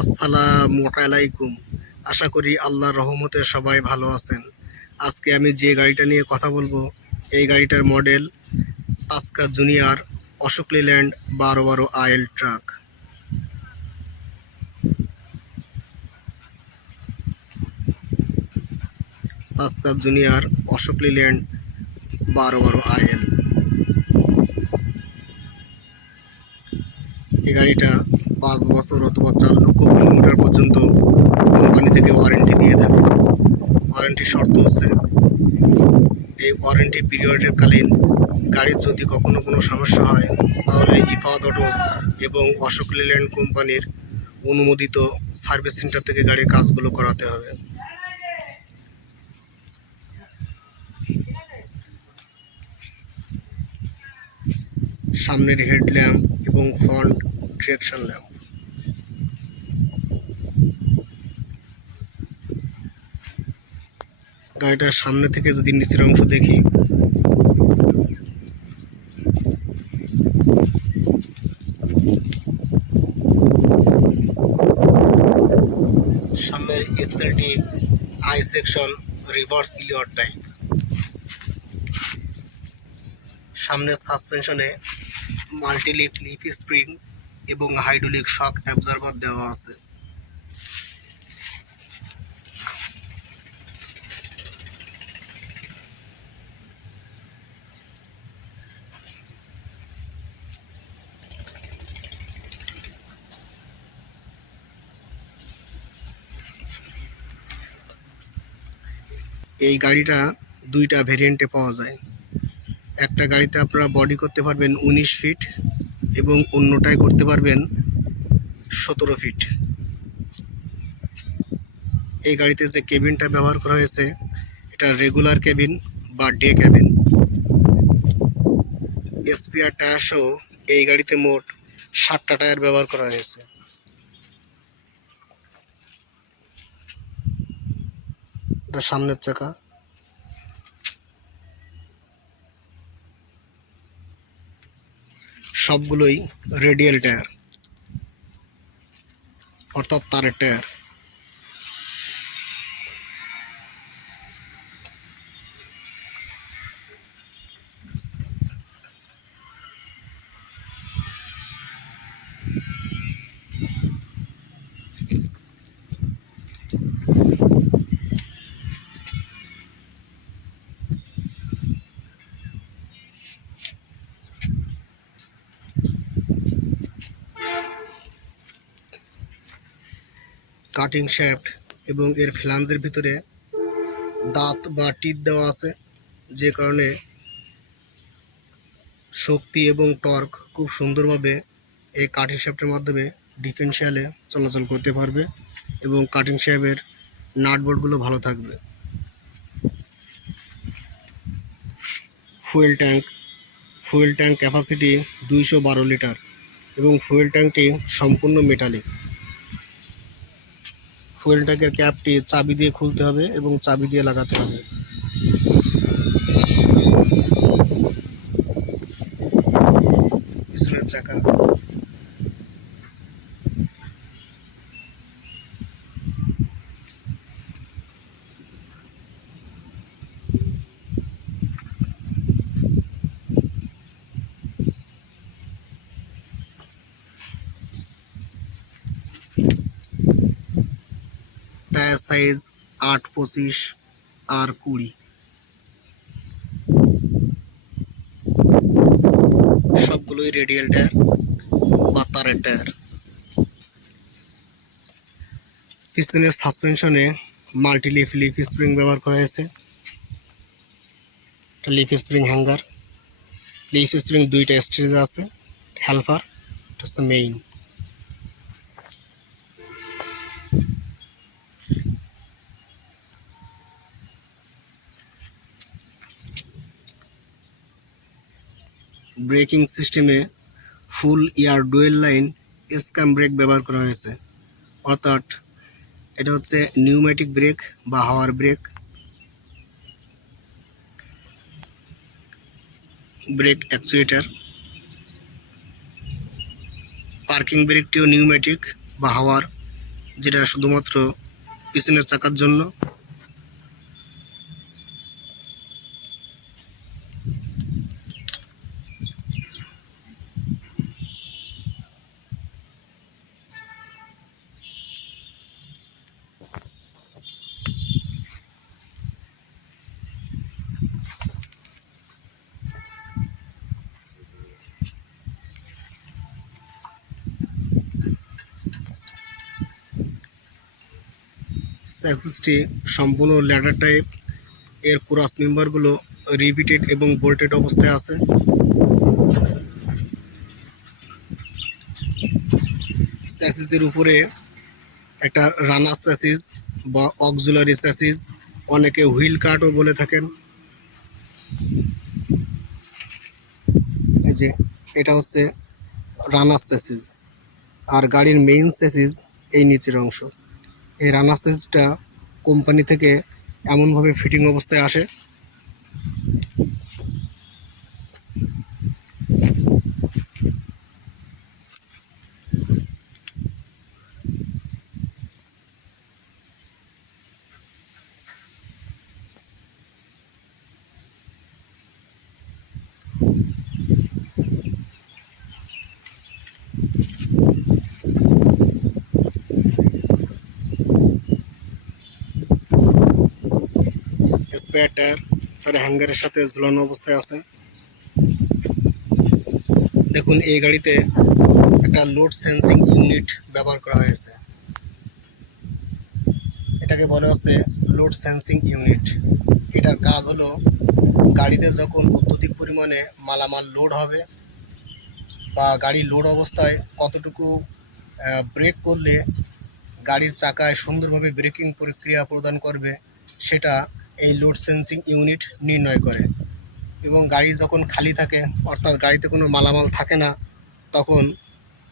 আসসালামু আলাইকুম। আশা করি আল্লাহর রহমতে সবাই ভালো আছেন। আজকে আমি যে গাড়িটা নিয়ে কথা বলবো, এই গাড়িটার মডেল তাস্কা junior Ashok Leyland 1212 IL truck. তাস্কা জুনিয়র অশোক লেল্যান্ড 1212 আইএল। এই গাড়িটা 5 বছর অথবা 4 লক্ষ কিলোমিটার পর্যন্ত কোম্পানি থেকে ওয়ারেন্টি দিয়ে থাকে। ওয়ারেন্টির শর্ত হচ্ছে, এই ওয়ারেন্টি পিরিয়ডের কালীন গাড়ির যদি কখনো কোনো সমস্যা হয়, তাহলে ইফাদ অটোস এবং অশোক লেল্যান্ড কোম্পানির অনুমোদিত সার্ভিস সেন্টার থেকে গাড়ির কাজগুলো করাতে হবে। সামনের হেডল্যাম্প এবং ফ্রন্ট ডিরেকশন ল্যাম্প। গাড়িটার সামনে থেকে যদি নিচের অংশ দেখি, সামনের এক্সেলটি I section reverse Elliot type. সামনের সাসপেনশনে মাল্টিলিফ লিফ স্প্রিং এবং হাইড্রোলিক শক অ্যাবজর্বার দেওয়া আছে। এই গাড়িটা দুইটা ভেরিয়েন্টে পাওয়া যায়। একটা গাড়িতে আপনারা বডি করতে পারবেন 19 ফিট এবং অন্যটায় করতে পারবেন 17 ফিট। এই গাড়িতে যে কেবিনটা ব্যবহার করা হয়েছে, এটা রেগুলার কেবিন বা ডে কেবিন। স্পেয়ার টায়ার সহ এই গাড়িতে মোট 7টা টায়ার ব্যবহার করা হয়েছে। এটা সামনের চাকা, সবগুলোই রেডিয়াল টায়ার অর্থাৎ তারের টায়ার। কাটিং শ্যাফট এবং এর ফ্ল্যাঞ্জের ভিতরে দাঁত বা টিথ দেওয়া আছে, যে কারণে শক্তি এবং টর্ক খুব সুন্দরভাবে এই কাটিং শ্যাফটের মাধ্যমে ডিফারেনশিয়ালে চলাচল করতে পারবে এবং কাটিং শ্যাফটের নাটবোর্ডগুলো ভালো থাকবে। ফুয়েল ট্যাঙ্ক ক্যাপাসিটি 212 লিটার এবং ফুয়েল ট্যাঙ্কটি সম্পূর্ণ মেটালিক। ফুয়েল ট্যাঙ্কের ক্যাপটি চাবি দিয়ে খুলতে হবে এবং চাবি দিয়ে লাগাতে হবে। পিছনের চাকা, টায়ার সাইজ 8, 25 আর 20। সবগুলোই রেডিয়াল টায়ার বা তারের টায়ার। পিছনের সাসপেনশনে মাল্টিলিফ লিফ স্প্রিং ব্যবহার করা হয়েছে। Leaf spring hanger, leaf spring দুইটা স্টেজ আছে, হেল্পার, এটা হচ্ছে মেইন। ব্রেকিং সিস্টেমে full air dual line S cam brake ব্যবহার করা হয়েছে, অর্থাৎ এটা হচ্ছে নিউম্যাটিক ব্রেক বা হাওয়ার ব্রেক। ব্রেক অ্যাকচুয়েটার, পার্কিং ব্রেকটিও নিউম্যাটিক বা হাওয়ার, যেটা শুধুমাত্র পিছনের চাকার জন্য। স্যাসিসটি সম্পূর্ণ ল্যাডার টাইপ, এর ক্রস মেম্বারগুলো রিপিটেড এবং বোল্টেড অবস্থায় আছে। স্যাসিসের উপরে একটা রানার স্যাসিস বা অক্সিলারি স্যাসিস, অনেকে হুইল কাটও বলে থাকেন। এই যে এটা হচ্ছে রানার স্যাসিস, আর গাড়ির মেইন স্যাসিস এই নিচের অংশ। এই রানার স্যাসিসটা কোম্পানি থেকে এমনভাবে ফিটিং অবস্থায় আসে স্পেয়ার টায়ার তার হ্যাঙ্গারের সাথে ঝুলানো অবস্থায় আছে। দেখুন এই গাড়িতে একটা লোড সেন্সিং ইউনিট ব্যবহার করা হয়েছে। এটাকে বলা হচ্ছে লোড সেন্সিং ইউনিট। এটার কাজ হলো গাড়িতে যখন অত্যধিক পরিমাণে মালামাল লোড হবে বা গাড়ি লোড অবস্থায় কতটুকু ব্রেক করলে গাড়ির চাকায় সুন্দরভাবে ব্রেকিং প্রক্রিয়া প্রদান করবে, সেটা এই লোড সেন্সিং ইউনিট নির্ণয় করে। এবং গাড়ি যখন খালি থাকে, অর্থাৎ গাড়িতে কোনো মালামাল থাকে না, তখন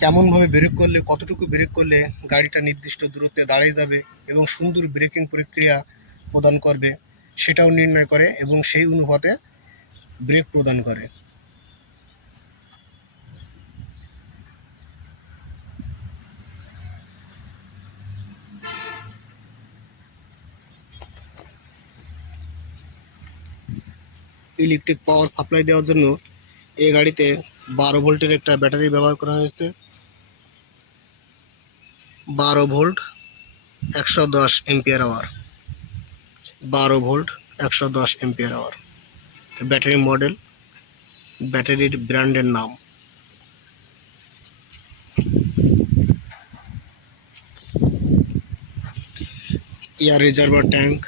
কেমনভাবে ব্রেক করলে, কতটুকু ব্রেক করলে গাড়িটা নির্দিষ্ট দূরত্বে দাঁড়িয়ে যাবে এবং সুন্দর ব্রেকিং প্রক্রিয়া প্রদান করবে, সেটাও নির্ণয় করে এবং সেই অনুপাতে ব্রেক প্রদান করে। ইলেকট্রিক পাওয়ার সাপ্লাই দেওয়ার জন্য এই গাড়িতে 12 ভোল্টের একটা ব্যাটারি ব্যবহার করা হয়েছে। 12 volt 110 ampere hour, 12 volt 110 ampere hour battery model, ব্যাটারির ব্র্যান্ডের নাম। Air reservoir tank,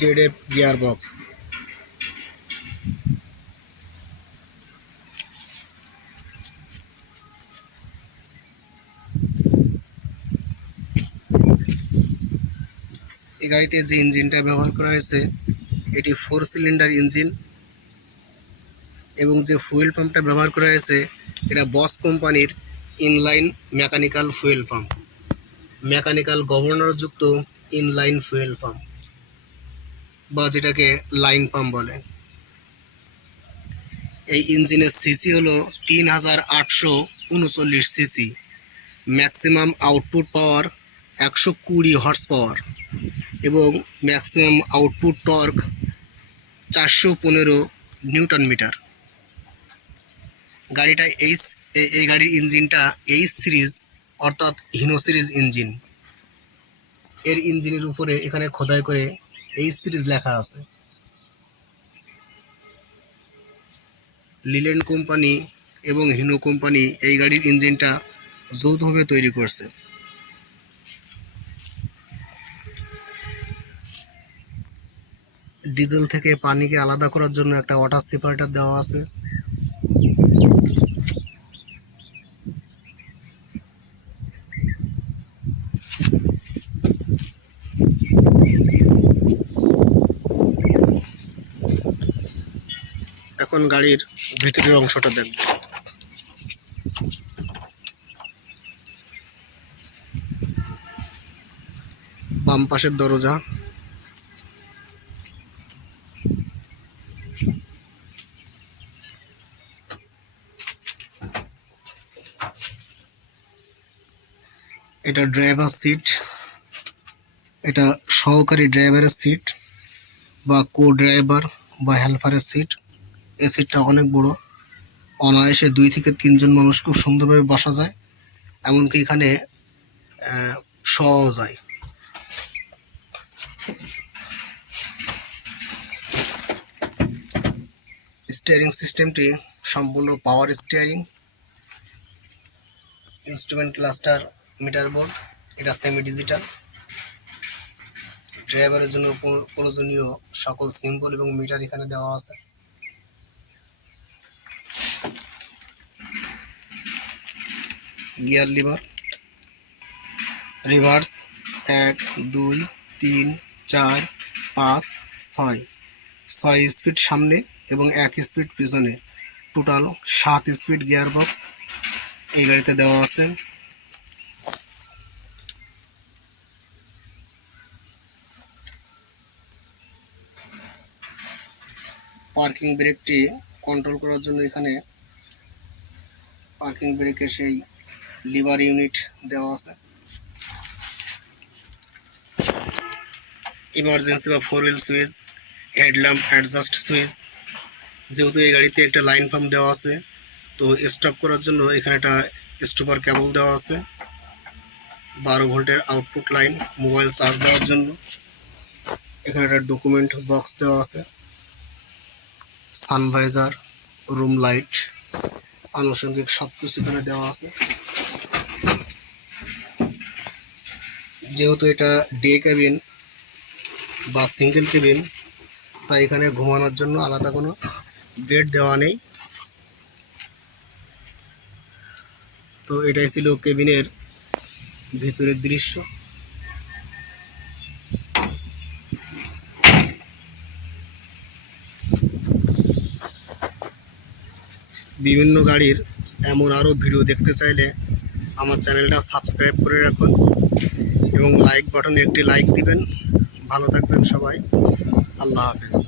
ZF gear box. এই গাড়িতে যে ইঞ্জিনটা ব্যবহার করা হয়েছে এটি 4 সিলিন্ডার ইঞ্জিন, এবং যে ফুয়েল পাম্পটা ব্যবহার করা হয়েছে এটা বস কোম্পানির inline mechanical fuel pump, mechanical গভর্নরযুক্ত ইনলাইন ফুয়েল পাম্প বা যেটাকে লাইন পাম্প বলে। এই ইঞ্জিনের সিসি হলো 3839 CC, maximum output power 120 horse power এবং maximum output torque 415 newton metre. গাড়িটা এই গাড়ির ইঞ্জিনটা এইচ সিরিজ অর্থাৎ হিনো সিরিজ ইঞ্জিন। এর ইঞ্জিনের উপরে এখানে খোদাই করে এইচ সিরিজ লেখা আছে। লিল্যান্ড কোম্পানি এবং হিনো কোম্পানি এই গাড়ির ইঞ্জিনটা যৌথভাবে তৈরি করছে। ডিজেল থেকে পানিকে আলাদা করার জন্য একটা ওয়াটার সেপারেটর দেওয়া আছে। এখন গাড়ির ভেতরের অংশটা দেখব। বাম পাশের দরজা, এটা ড্রাইভার সিট, এটা সহকারী ড্রাইভারের সিট বা কো ড্রাইভার বা হেল্পারের সিট। এই সিটটা অনেক বড়, অনায়াসে 2 থেকে 3 জন মানুষ খুব সুন্দরভাবে বসা যায়, এমনকি এখানে শোয়াও যায়। স্টিয়ারিং সিস্টেমটি সম্পূর্ণ power steering. Instrument cluster, metre board, এটা সেমি ডিজিটাল। ড্রাইভারের জন্য প্রয়োজনীয় সকল সিম্বল এবং মিটার এখানে দেওয়া আছে। গিয়ার লিভার, রিভার্স 1 2 3 4 5 6, 6 স্পিড সামনে এবং 1 স্পিড পিছনে, টোটাল 7 স্পিড গিয়ার বক্স এই গাড়িতে দেওয়া আছে। পার্কিং ব্রেকটি কন্ট্রোল করার জন্য এখানে পার্কিং ব্রেকের সেই লিভার ইউনিট দেওয়া আছে। ইমার্জেন্সি বা 4 wheel switch, headlamp adjust switch. যেহেতু এই গাড়িতে একটা লাইন পাম্প দেওয়া আছে, তো স্টপ করার জন্য এখানে একটা স্টপার কেবল দেওয়া আছে। 12 ভোল্টের আউটপুট লাইন মোবাইল চার্জ দেওয়ার জন্য। এখানে একটা ডকুমেন্ট বক্স দেওয়া আছে। সানভাইজার, রুম লাইট, আনুষঙ্গিক সব কিছু এখানে দেওয়া আছে। যেহেতু এটা ডে কেবিন বা সিঙ্গেল কেবিন, তাই এখানে ঘুমানোর জন্য আলাদা কোনো বেড দেওয়া নেই। তো এটাই ছিল কেবিনের ভিতরের দৃশ্য। বিভিন্ন গাড়ির এমন আরও ভিডিও দেখতে চাইলে আমার চ্যানেলটা সাবস্ক্রাইব করে রাখুন এবং লাইক বাটনে একটি লাইক দিবেন। ভালো থাকবেন সবাই, আল্লাহ হাফেজ।